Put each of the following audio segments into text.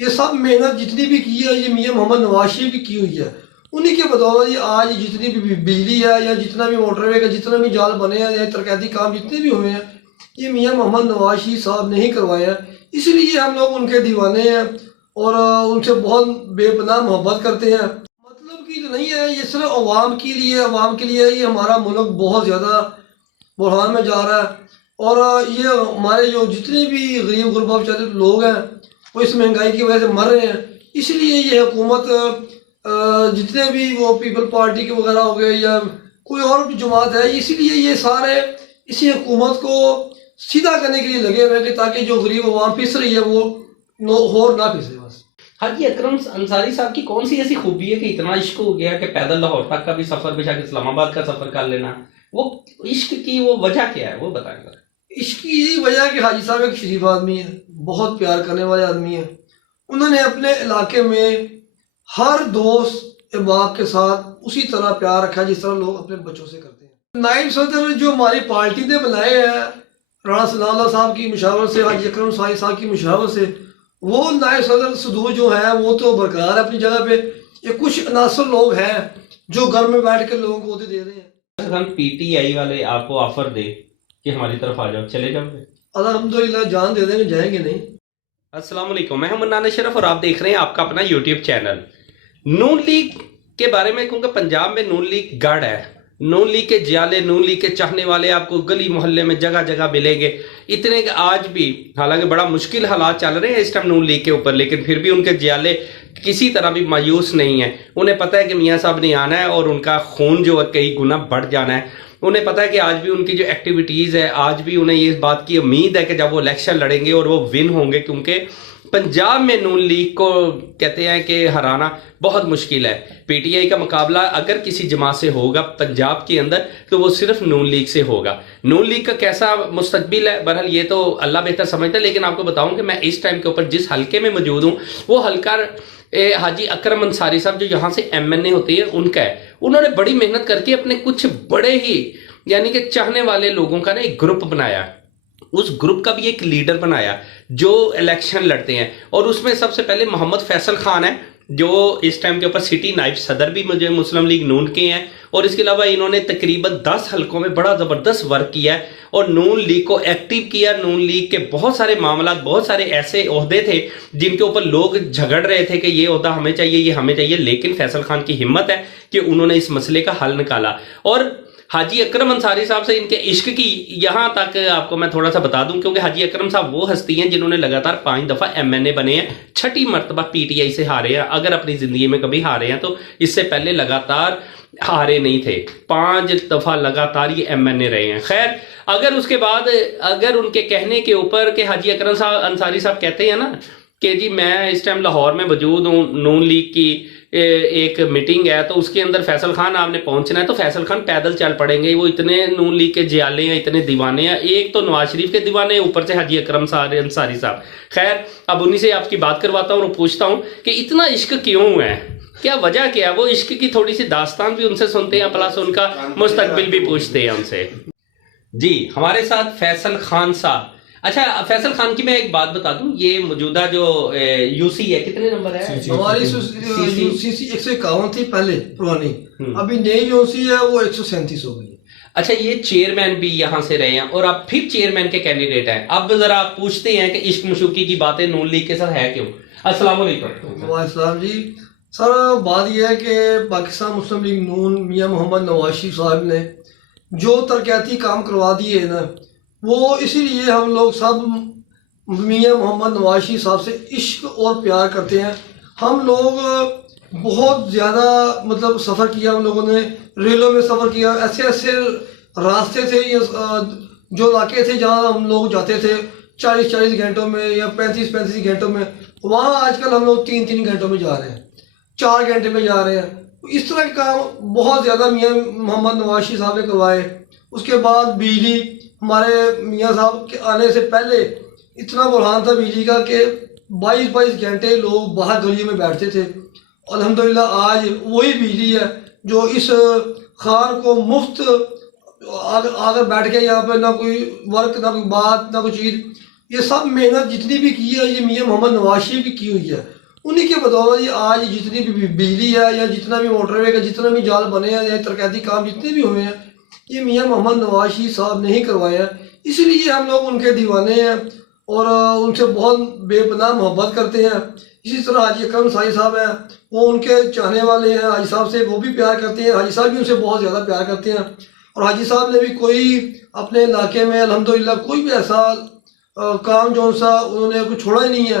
یہ سب محنت جتنی بھی کی ہے یہ میاں محمد نواز شریف کی ہوئی ہے. انہی کے بدولت یہ آج جتنی بھی بجلی ہے یا جتنا بھی موٹر وے کا جتنا بھی جال بنے ہیں یا ترقیاتی کام جتنے بھی ہوئے ہیں یہ میاں محمد نواز شریف صاحب نے ہی کروایا ہے. اس لیے ہم لوگ ان کے دیوانے ہیں اور ان سے بہت بے پناہ محبت کرتے ہیں. مطلب کہ نہیں ہے یہ صرف عوام کے لیے یہ ہمارا ملک بہت زیادہ بحران میں جا رہا ہے. اور یہ ہمارے جو جتنے بھی غریب غربا بیچارے لوگ ہیں وہ اس مہنگائی کی وجہ سے مر رہے ہیں. اس لیے یہ حکومت جتنے بھی وہ پیپل پارٹی کے وغیرہ ہو گئے یا کوئی اور بھی جماعت ہے اسی لیے یہ سارے اسی حکومت کو سیدھا کرنے کے لیے لگے ہوئے کہ تاکہ جو غریب عوام پس رہی ہے وہ اور نہ پسے. بس حاجی اکرم انصاری صاحب کی کون سی ایسی خوبی ہے کہ اتنا عشق ہو گیا کہ پیدل لاہور تک کا بھی سفر بچا کے اسلام آباد کا سفر کر لینا؟ وہ عشق کی وہ وجہ کیا ہے وہ بتائیں گا. عشق کی یہی وجہ ہے کہ حاجی صاحب ایک شریف آدمی ہے, بہت پیار کرنے والے آدمی ہیں. انہوں نے اپنے علاقے میں ہر دوست احباب کے ساتھ اسی طرح پیار رکھا جس طرح لوگ اپنے بچوں سے کرتے ہیں. نائب صدر جو ہماری پارٹی نے بنائے ہیں رانا ثناء اللہ صاحب کی مشاورت سے, حاجی اکرم انصاری صاحب کی مشاورت سے, وہ نائب صدر صدور جو ہیں وہ تو برقرار ہے اپنی جگہ پہ. یہ کچھ عناصر لوگ ہیں جو گھر میں بیٹھ کے لوگوں کو عہدے دے رہے ہیں. ہم پی ٹی آئی والے آپ کو آفر دے کہ ہماری طرف آ جاؤ, چلے جاؤ گے؟ الحمدللہ جان دے دیں گے, جائیں گے نہیں. السلام علیکم, میں ہوں منان اشرف اور آپ دیکھ رہے ہیں آپ کا اپنا یوٹیوب چینل. نون لیگ کے بارے میں کیونکہ پنجاب میں نون لیگ گڑھ ہے, نون لیگ کے جیالے, نون لیگ کے چاہنے والے آپ کو گلی محلے میں جگہ جگہ ملیں گے. اتنے کہ آج بھی حالانکہ بڑا مشکل حالات چل رہے ہیں اس ٹائم نون لیگ کے اوپر, لیکن پھر بھی ان کے جیالے کسی طرح بھی مایوس نہیں ہیں. انہیں پتہ ہے کہ میاں صاحب نے آنا ہے اور ان کا خون جو ہے کئی گنا بڑھ جانا ہے. انہیں پتہ ہے کہ آج بھی ان کی جو ایکٹیویٹیز ہے, آج بھی انہیں یہ بات کی امید ہے کہ جب وہ الیکشن لڑیں گے اور وہ ون ہوں گے, کیونکہ پنجاب میں نون لیگ کو کہتے ہیں کہ ہرانا بہت مشکل ہے. پی ٹی آئی کا مقابلہ اگر کسی جماعت سے ہوگا پنجاب کے اندر تو وہ صرف نون لیگ سے ہوگا. نون لیگ کا کیسا مستقبل ہے بہرحال یہ تو اللہ بہتر سمجھتا ہے, لیکن آپ کو بتاؤں کہ میں اس ٹائم کے اوپر جس حلقے میں موجود ہوں وہ حلقہ حاجی اکرم انصاری صاحب جو یہاں سے ایم این اے ہوتے ہیں ان کا ہے. انہوں نے بڑی محنت کر کے اپنے کچھ بڑے ہی یعنی کہ چاہنے والے لوگوں کا نا ایک گروپ بنایا, اس گروپ کا بھی ایک لیڈر بنایا جو الیکشن لڑتے ہیں. اور اس میں سب سے پہلے محمد فیصل خان ہے جو اس ٹائم کے اوپر سٹی نائب صدر بھی مجھے مسلم لیگ نون کے ہیں, اور اس کے علاوہ انہوں نے تقریباً 10 حلقوں میں بڑا زبردست ورک کیا ہے اور نون لیگ کو ایکٹیو کیا. نون لیگ کے بہت سارے معاملات, بہت سارے ایسے عہدے تھے جن کے اوپر لوگ جھگڑ رہے تھے کہ یہ عہدہ ہمیں چاہیے, یہ ہمیں چاہیے, لیکن فیصل خان کی ہمت ہے کہ انہوں نے اس مسئلے کا حل نکالا. اور حاجی اکرم انصاری صاحب سے ان کے عشق کی یہاں تک آپ کو میں تھوڑا سا بتا دوں, کیونکہ حاجی اکرم صاحب وہ ہستی ہیں جنہوں نے لگاتار 5 دفعہ ایم این اے بنے ہیں, 6ٹھی مرتبہ پی ٹی آئی سے ہارے ہیں. اگر اپنی زندگی میں کبھی ہارے ہیں تو اس سے پہلے لگاتار ہارے نہیں تھے, 5 دفعہ لگاتار یہ ایم این اے رہے ہیں. خیر, اگر اس کے بعد اگر ان کے کہنے کے اوپر کہ حاجی اکرم صاحب انصاری صاحب کہتے ہیں نا کہ جی میں اس ٹائم لاہور میں موجود ہوں, نون لیگ کی ایک میٹنگ ہے تو اس کے اندر فیصل خان آپ نے پہنچنا ہے, تو فیصل خان پیدل چل پڑیں گے. وہ اتنے نون لیگ کے جیالے ہیں, اتنے دیوانے ہیں, ایک تو نواز شریف کے دیوانے ہیں, اوپر سے حاجی اکرم انصاری صاحب. خیر, اب انہی سے آپ کی بات کرواتا ہوں اور پوچھتا ہوں کہ اتنا عشق کیوں ہے, کیا وجہ کیا ہے. وہ عشق کی تھوڑی سی داستان بھی ان سے سنتے ہیں, پلس ان کا مستقبل بھی پوچھتے ہیں ان سے. جی ہمارے ساتھ فیصل خان صاحب. اچھا فیصل خان کی میں ایک بات بتا دوں, یہ موجودہ جو یو سی ہے کتنے نمبر ہے ہماری یو سی 151 تھی پہلے پرانی, ابھی نئی یو سی ہے وہ 137 ہو گئی. اچھا, یہ چیئرمین بھی یہاں سے رہے ہیں اور اب پھر چیئرمین کے کینڈیڈیٹ ہیں. اب ذرا پوچھتے ہیں کہ عشق مشوقی کی باتیں نون لیگ کے ساتھ ہے کیوں. السلام علیکم. وعلیکم السلام جی. سر بات یہ ہے کہ پاکستان مسلم لیگ نون میاں محمد نواز شریف صاحب نے جو ترقیاتی کام کروا دیے نا, وہ اسی لیے ہم لوگ سب میاں محمد نواز شریف صاحب سے عشق اور پیار کرتے ہیں. ہم لوگ بہت زیادہ مطلب سفر کیا, ہم لوگوں نے ریلوں میں سفر کیا, ایسے ایسے راستے تھے جو علاقے تھے جہاں ہم لوگ جاتے تھے 40 گھنٹوں میں یا 35 گھنٹوں میں, وہاں آج کل ہم لوگ 3 گھنٹوں میں جا رہے ہیں, 4 گھنٹے میں جا رہے ہیں. اس طرح کے کام بہت زیادہ میاں محمد نواز شریف صاحب نے کروائے. اس کے بعد بجلی, ہمارے میاں صاحب کے آنے سے پہلے اتنا بحران تھا بجلی کا کہ 22 گھنٹے لوگ باہر گلیوں میں بیٹھتے تھے. الحمدللہ آج وہی بجلی ہے جو اس خان کو مفت اگر بیٹھ کے یہاں پہ نہ کوئی ورک, نہ کوئی بات, نہ کوئی چیز, یہ سب محنت جتنی بھی کی ہے یہ میاں محمد نواز شریف کی ہوئی ہے. انہی کے بدولت یہ آج جتنی بھی بجلی ہے یا جتنا بھی موٹر وے کا جتنا بھی جال بنے ہیں یا ترقیاتی کام جتنے بھی ہوئے ہیں یہ میاں محمد نواز شریف صاحب نے ہی کروائے ہیں. اسی لیے ہم لوگ ان کے دیوانے ہیں اور ان سے بہت بے پناہ محبت کرتے ہیں. اسی طرح حاجی اکرم انصاری صاحب ہیں, وہ ان کے چاہنے والے ہیں. حاجی صاحب سے وہ بھی پیار کرتے ہیں, حاجی صاحب بھی ان سے بہت زیادہ پیار کرتے ہیں. اور حاجی صاحب نے بھی کوئی اپنے علاقے میں الحمدللہ کوئی بھی ایسا کام جو سا انہوں نے کچھ چھوڑا ہی نہیں ہے.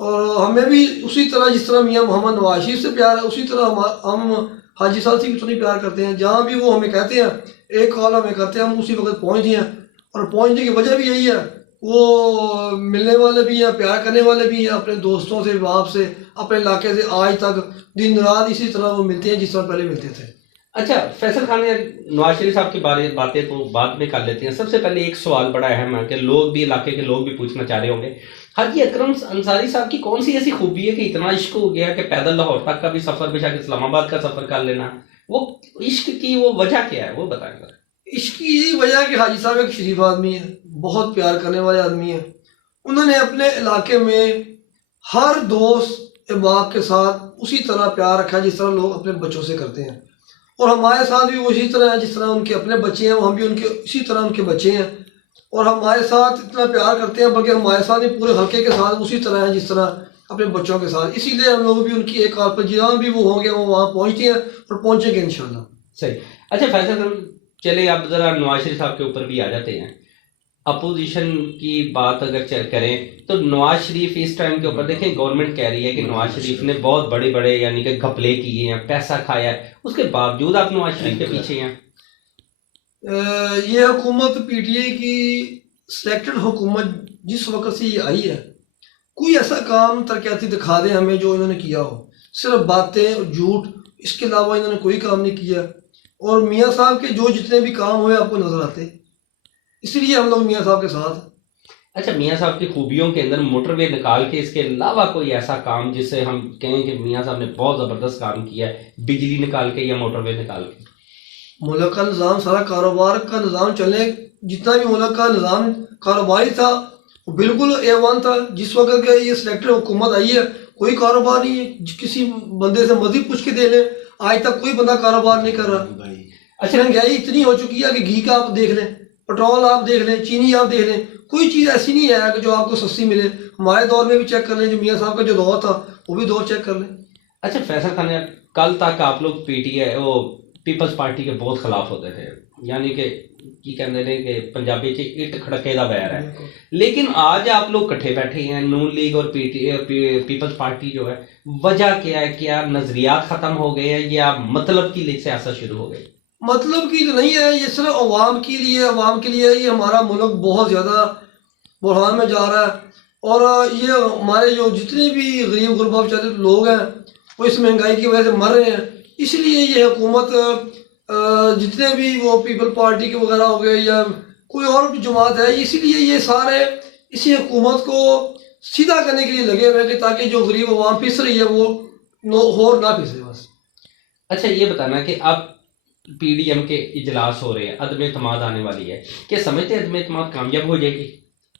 اور ہمیں بھی اسی طرح جس طرح میاں محمد نواز شریف سے پیار ہے اسی طرح ہم حاجی صاحب سے بھی اتنی پیار کرتے ہیں. جہاں بھی وہ ہمیں کہتے ہیں ایک کال ہمیں کرتے ہیں ہم اسی وقت پہنچ ہیں. اور پہنچنے کی وجہ بھی یہی ہے, وہ ملنے والے بھی ہیں, پیار کرنے والے بھی ہیں, اپنے دوستوں سے باپ سے اپنے علاقے سے آج تک دن رات اسی طرح وہ ملتے ہیں جس طرح پہلے ملتے تھے. اچھا فیصل خان, نواز شریف صاحب کی باتیں تو بعد میں کر لیتے ہیں. سب سے پہلے ایک سوال بڑا اہم ہے کہ لوگ بھی علاقے کے لوگ بھی پوچھنا چاہ رہے ہوں گے, حاجی اکرم انصاری صاحب کی کون سی ایسی خوبی ہے کہ اتنا عشق ہو گیا کہ پیدل لاہور تک کا بھی سفر بے شک اسلام آباد کا سفر کر لینا, وہ عشق کی وہ وجہ کیا ہے وہ بتائیں گا. اس کی یہی وجہ ہے کہ حاجی صاحب ایک شریف آدمی ہے, بہت پیار کرنے والے آدمی ہیں. انہوں نے اپنے علاقے میں ہر دوست احباب کے ساتھ اسی طرح پیار رکھا جس طرح لوگ اپنے بچوں سے کرتے ہیں. اور ہمارے ساتھ بھی وہ اسی طرح ہے جس طرح ان کے اپنے بچے ہیں, ہم بھی ان کے اسی طرح ان کے بچے ہیں. اور ہمارے ساتھ اتنا پیار کرتے ہیں بلکہ ہمارے ساتھ بھی پورے حلقے کے ساتھ اسی طرح ہیں جس طرح اپنے بچوں کے ساتھ. اسی لیے ہم لوگ بھی ان کی ایک کال پر جہاں بھی وہ ہوں گے وہ وہاں پہنچتے ہیں اور پہنچیں گے انشاءاللہ. صحیح. اچھا فیصل صاحب, چلے اب ذرا نواز شریف صاحب کے اوپر بھی آ جاتے ہیں. اپوزیشن کی بات اگر کریں تو نواز شریف اس ٹائم کے اوپر دیکھیں گورنمنٹ کہہ رہی ہے کہ نواز شریف نے بہت بڑے بڑے یعنی کہ گھپلے کیے ہیں, پیسہ کھایا ہے, اس کے باوجود آپ نواز شریف کے پیچھے ہیں. یہ حکومت پی ٹی اے کی سلیکٹڈ حکومت جس وقت سے یہ آئی ہے کوئی ایسا کام ترقیاتی دکھا دیں ہمیں جو انہوں نے کیا ہو. صرف باتیں اور جھوٹ, اس کے علاوہ انہوں نے کوئی کام نہیں کیا. اور میاں صاحب کے جو جتنے بھی کام ہوئے آپ کو نظر آتے, اسی لیے ہم لوگ میاں صاحب کے ساتھ. اچھا میاں صاحب کی خوبیوں کے اندر موٹر وے نکال کے اس کے علاوہ کوئی ایسا کام جس سے ہم کہیں کہ میاں صاحب نے بہت زبردست کام کیا ہے, بجلی نکال کے یا موٹر وے نکال کے. ملک کا نظام سارا کاروبار کا نظام چلنے جتنا بھی ملک کا نظام کاروباری تھا وہ بالکل A1 تھا. جس وقت کہ یہ سلیکٹڈ حکومت آئی ہے کوئی کاروبار نہیں ہے, کسی بندے سے مزید پوچھ کے دے لیں, آج تک کوئی بندہ کاروبار نہیں کر رہا. اچھا مہنگائی اتنی ہو چکی ہے کہ گھی کا آپ دیکھ لیں, پٹرول آپ دیکھ لیں, چینی آپ دیکھ لیں, کوئی چیز ایسی نہیں ہے کہ جو آپ کو سستی ملے. ہمارے دور میں بھی چیک کر لیں, جو میاں صاحب کا جو دور تھا وہ بھی دور چیک کر لیں. اچھا فیصل خان, کل تک آپ لوگ پی ٹی اے وہ پیپلز پارٹی کے بہت خلاف ہوتے تھے, یعنی کہ کی کہتے ہیں کہ پنجابی چ اٹ کھڑکے دا ویر ہے, لیکن آج آپ لوگ کٹھے بیٹھے ہیں نون لیگ اور پیپلز پارٹی جو ہے, وجہ کیا ہے؟ کیا نظریات ختم ہو گئے ہیں یا مطلب کی سیاست شروع ہو گئی؟ مطلب کی تو نہیں ہے, یہ صرف عوام کے لیے یہ ہمارا ملک بہت زیادہ بحران میں جا رہا ہے. اور یہ ہمارے جو جتنے بھی غریب غربا بیچارے لوگ ہیں وہ اس مہنگائی کی وجہ سے مر رہے ہیں. اس لیے یہ حکومت جتنے بھی وہ پیپل پارٹی کے وغیرہ ہو گئے یا کوئی اور بھی جماعت ہے, اسی لیے یہ سارے اسی حکومت کو سیدھا کرنے کے لیے لگے ہوئے کہ تاکہ جو غریب عوام پس رہی ہے وہ اور نہ پسے بس. اچھا یہ بتانا کہ اب پی ڈی ایم کے اجلاس ہو رہے ہیں, عدم اعتماد آنے والی ہے, کیا سمجھتے ہیں عدم اعتماد کامیاب ہو جائے گی؟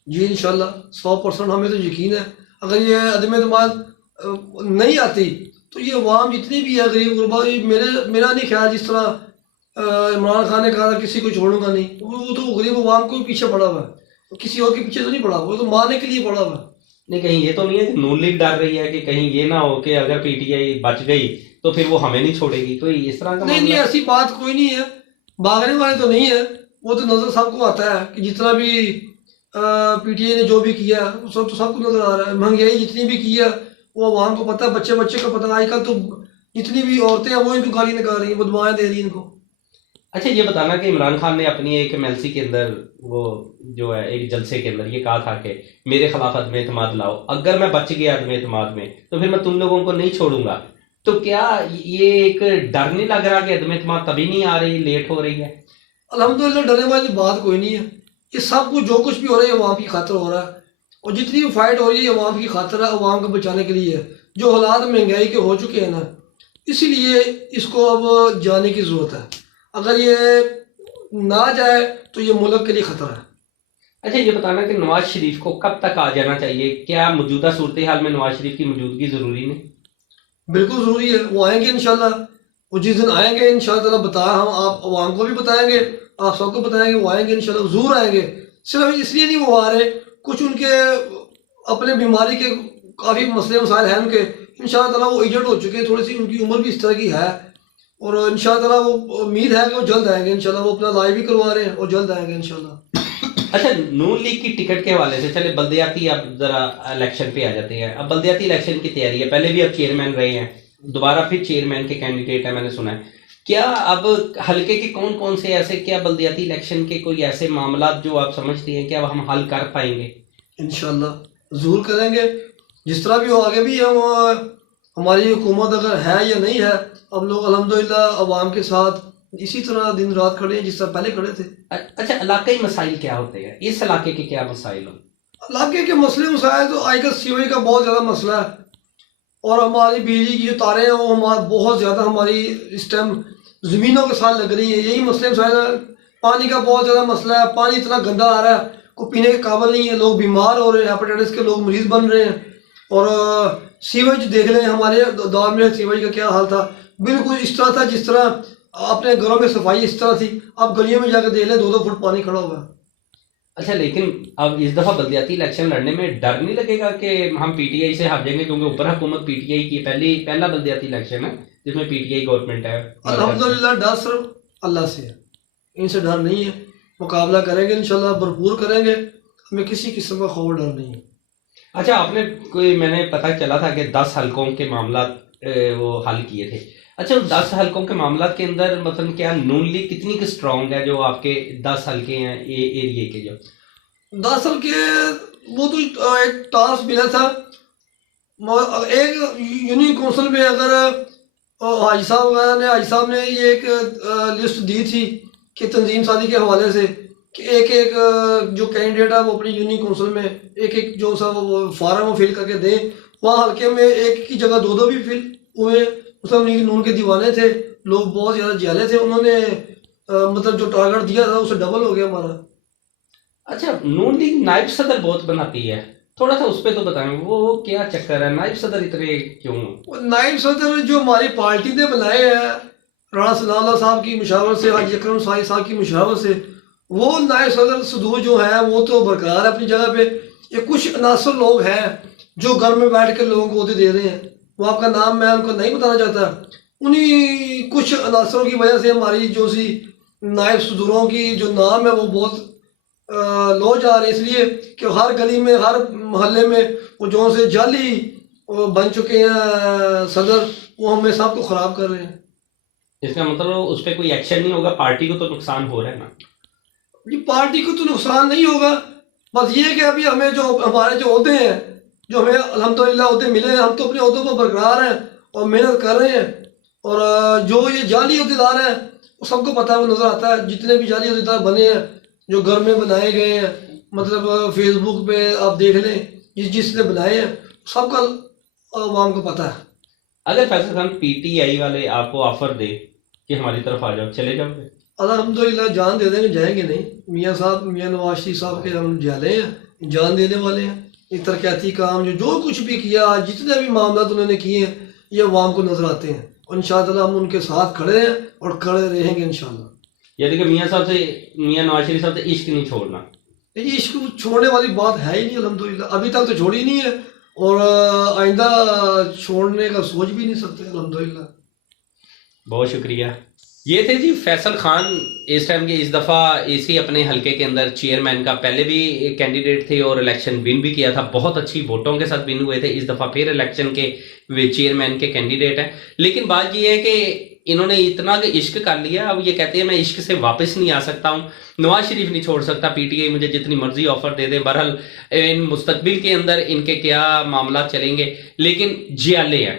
جی انشاءاللہ 100% ہمیں تو یقین ہے. اگر یہ عدم اعتماد نہیں آتی تو یہ عوام جتنی بھی ہے غریب غربا, میرا نہیں خیال جس طرح عمران خان نے کہا تھا کسی کو چھوڑوں گا نہیں, وہ تو غریب عوام کو پیچھے پڑا ہوا ہے, کسی اور کے پیچھے تو نہیں پڑا ہوا, وہ تو مارنے کے لیے پڑا ہوا ہے. نہیں کہیں یہ تو نہیں ہے کہ نون لیگ ڈر رہی ہے کہ کہیں یہ نہ ہو کہ اگر پی ٹی آئی بچ گئی تو پھر وہ ہمیں نہیں چھوڑے گی, تو اس طرح کا نہیں ایسی بات کوئی نہیں ہے, بھاگنے والے تو نہیں ہے. وہ تو نظر سب کو آتا ہے کہ جتنا بھی پی ٹی آئی نے جو بھی کیا سب تو سب کو نظر آ رہا ہے. مہنگائی جتنی بھی کی ہے وہ عوام کو پتہ ہے, بچے کا پتہ. آج کل تو جتنی بھی عورتیں ہیں وہ ان کو گالی نکال رہی ہیں, وہ دعائیں دے رہی ہیں ان کو. اچھا یہ بتانا کہ عمران خان نے اپنی ایک ایم ایل سی کے اندر وہ جو ہے ایک جلسے کے اندر یہ کہا تھا کہ میرے خلاف عدم اعتماد لاؤ, اگر میں بچ گیا عدم اعتماد میں تو پھر میں تم لوگوں کو نہیں چھوڑوں گا. تو کیا یہ ایک ڈر نہیں لگ رہا کہ عدم اعتماد تبھی نہیں آ رہی, لیٹ ہو رہی ہے؟ الحمدللہ ڈرنے والی بات کوئی نہیں ہے. یہ سب کچھ جو کچھ بھی ہو رہا ہے عوام کی خاطر ہو رہا ہے, اور جتنی بھی فائٹ ہو رہی ہے عوام کی خاطر ہے, عوام کو بچانے کے لیے ہے. جو حالات مہنگائی کے ہو چکے ہیں نا, اسی لیے اس کو اب جانے کی ضرورت ہے. اگر یہ نہ جائے تو یہ ملک کے لیے خطرہ ہے. اچھا یہ بتانا کہ نواز شریف کو کب تک آ جانا چاہیے؟ کیا موجودہ صورتحال میں نواز شریف کی موجودگی ضروری نہیں؟ بالکل ضروری ہے، وہ آئیں گے انشاءاللہ، وہ جس دن آئیں گے انشاءاللہ تعالیٰ بتایا، ہم آپ عوام کو بھی بتائیں گے، آپ سب کو بتائیں گے، وہ آئیں گے انشاءاللہ، ضرور آئیں گے۔ صرف اس لیے نہیں وہ آ رہے، کچھ ان کے اپنے بیماری کے کافی مسئلے مسائل ہیں ان کے، انشاءاللہ تعالیٰ وہ ایجنٹ ہو چکے ہیں، تھوڑی سی ان کی عمر بھی اس طرح کی ہے، اور انشاءاللہ تعالیٰ وہ امید ہے کہ وہ جلد آئیں گے انشاءاللہ، وہ اپنا لائیو بھی کروا رہے ہیں اور جلد آئیں گے انشاءاللہ۔ اچھا نون لیگ کی ٹکٹ کے حوالے سے چلے بلدیاتی اب ذرا الیکشن پہ آ جاتے ہیں، اب بلدیاتی الیکشن کی تیاری ہے، پہلے بھی اب چیئرمین رہے ہیں، دوبارہ پھر چیئرمین کے کینڈیڈیٹ ہیں میں نے سنا ہے، کیا اب حلقے کے کون کون سے ایسے، کیا بلدیاتی الیکشن کے کوئی ایسے معاملات جو آپ سمجھتے ہیں کہ اب ہم حل کر پائیں گے؟ انشاءاللہ ضرور کریں گے، جس طرح بھی ہو آگے بھی ہم ہماری حکومت اگر ہے یا نہیں ہے، اب لوگ الحمدللہ عوام کے ساتھ اسی طرح دن رات کھڑے ہیں جس طرح پہلے کھڑے تھے۔ اچھا علاقائی مسائل کیا ہوتے ہیں، اس علاقے کے کیا مسائل ہوں؟ علاقے کے مسئلے مسائل تو آئی کا سیوریج کا بہت زیادہ مسئلہ ہے، اور ہماری بجلی کی جو تاریں ہیں وہ بہت زیادہ ہماری اس ٹائم زمینوں کے ساتھ لگ رہی ہیں، یہی مسئلے مسائل ہیں۔ پانی کا بہت زیادہ مسئلہ ہے، پانی اتنا گندا آ رہا ہے کو پینے کے قابل نہیں ہے، لوگ بیمار ہو رہے ہیں، ہیپاٹائٹس کے لوگ مریض بن رہے ہیں، اور سیویج دیکھ لیں ہمارے دور میں سیویج کا کیا حال تھا، بالکل اس طرح تھا جس طرح اپنے گھروں میں صفائی اس طرح تھی، اب گلیوں میں جا کے دیکھ لیں 2-2 فٹ پانی کھڑا ہوا ہے۔ اچھا لیکن اب اس دفعہ بلدیاتی الیکشن لڑنے میں ڈر نہیں لگے گا کہ ہم پی ٹی آئی سے ہٹ جائیں گے، کیونکہ اوپر حکومت پی ٹی آئی کی پہلا بلدیاتی الیکشن ہے جس میں پی ٹی آئی گورنمنٹ ہے؟ الحمدللہ ڈر صرف اللہ سے ہے، ان سے ڈر نہیں ہے، مقابلہ کریں گے انشاءاللہ، بھرپور کریں گے، ہمیں کسی قسم کا خوف ڈر نہیں ہے۔ اچھا آپ نے کوئی، میں نے پتہ چلا تھا کہ 10 حلقوں کے معاملات وہ حل کیے تھے، اچھا 10 حلقوں کے معاملات کے اندر مثلا کیا نون لیگ کتنی کی اسٹرانگ ہے جو آپ کے 10 حلقے ہیں ایریے کے؟ جو 10 سال کے وہ تو ایک ٹاسک ملا تھا، ایک یونین کونسل میں اگر حاجی صاحب نے یہ ایک لسٹ دی تھی کہ تنظیم سازی کے حوالے سے کہ ایک جو کینڈیڈیٹ ہے وہ اپنی یونین کونسل میں ایک جو سا وہ فارم وہ فل کر کے دیں، وہاں حلقے میں ایک کی جگہ 2 بھی فل ہوئے، مسلم لیگ نون کے دیوانے تھے، لوگ بہت زیادہ جیلے تھے، انہوں نے مطلب جو ٹارگٹ دیا تھا اسے ڈبل ہو گیا ہمارا۔ اچھا نون لیگ نائب صدر بہت بناتی ہے، تھوڑا سا اس پہ تو بتائیں، وہ کیا چکر ہے، نائب صدر اتنے کیوں؟ نائب صدر جو ہماری پارٹی نے بنائے ہیں رانا ثناء اللہ صاحب کی مشاورت سے، حاجی اکرم سائی صاحب کی مشاورت سے، وہ نائب صدر صدور جو ہیں وہ تو برقرار ہے اپنی جگہ پہ، یہ کچھ عناصر لوگ ہیں جو گھر میں بیٹھ کے لوگوں کو عہدے دے رہے ہیں، وہ آپ کا نام میں ان کو نہیں بتانا چاہتا، انہی کچھ عناصروں کی وجہ سے ہماری جو سی نائب صدوروں کی جو نام ہے وہ بہت لو جا رہے، اس لیے کہ ہر گلی میں ہر محلے میں وہ جو سے جعلی بن چکے ہیں صدر، وہ ہمیں سب کو خراب کر رہے ہیں۔ اس کا مطلب اس پہ کوئی ایکشن نہیں ہوگا، پارٹی کو تو نقصان ہو رہا ہے نا؟ جی پارٹی کو تو نقصان نہیں ہوگا، بس یہ کہ ابھی ہمیں جو ہمارے جو عہدے ہیں، جو ہمیں الحمدللہ عہدے ملے ہیں، ہم تو اپنے عہدوں پر برقرار ہیں اور محنت کر رہے ہیں، اور جو یہ جعلی عہدیدار ہیں وہ سب کو پتہ ہے، وہ نظر آتا ہے، جتنے بھی جعلی عہدیدار بنے ہیں جو گھر میں بنائے گئے ہیں، مطلب فیس بک پہ آپ دیکھ لیں جس نے بنائے ہیں سب کا عوام کو پتہ ہے۔ اگر Faisal Khan P T I والے آپ کو آفر دے کہ ہماری طرف آ جاؤ، چلے جاؤ گے؟ الحمدللہ جان دے دیں گے، جائیں گے نہیں، میاں نواز شریف صاحب کے ہم جالے ہیں، جان دینے والے ہیں، یہ ترقیاتی کام جو کچھ بھی کیا، جتنے بھی معاملات انہوں نے کیے ہیں یہ عوام کو نظر آتے ہیں، اور انشاءاللہ ہم ان کے ساتھ کھڑے ہیں اور کھڑے رہیں گے انشاءاللہ۔ یعنی کہ میاں نواز شریف صاحب سے عشق نہیں چھوڑنا؟ یہ عشق چھوڑنے والی بات ہے ہی نہیں الحمدللہ، ابھی تک تو چھوڑی نہیں ہے اور آئندہ چھوڑنے کا سوچ بھی نہیں سکتے الحمدللہ۔ بہت شکریہ۔ یہ تھے جی فیصل خان، اس ٹائم کے اس دفعہ اسی اپنے حلقے کے اندر چیئرمین کا پہلے بھی کینڈیڈیٹ تھے اور الیکشن ون بھی کیا تھا، بہت اچھی ووٹوں کے ساتھ ون ہوئے تھے، اس دفعہ پھر الیکشن کے چیئرمین کے کینڈیڈیٹ ہیں، لیکن بات یہ ہے کہ انہوں نے اتنا کہ عشق کر لیا، اب یہ کہتے ہیں میں عشق سے واپس نہیں آ سکتا ہوں، نواز شریف نہیں چھوڑ سکتا، پی ٹی آئی مجھے جتنی مرضی آفر دے دے، بہرحال مستقبل کے اندر ان کے کیا معاملات چلیں گے، لیکن جیالے ہیں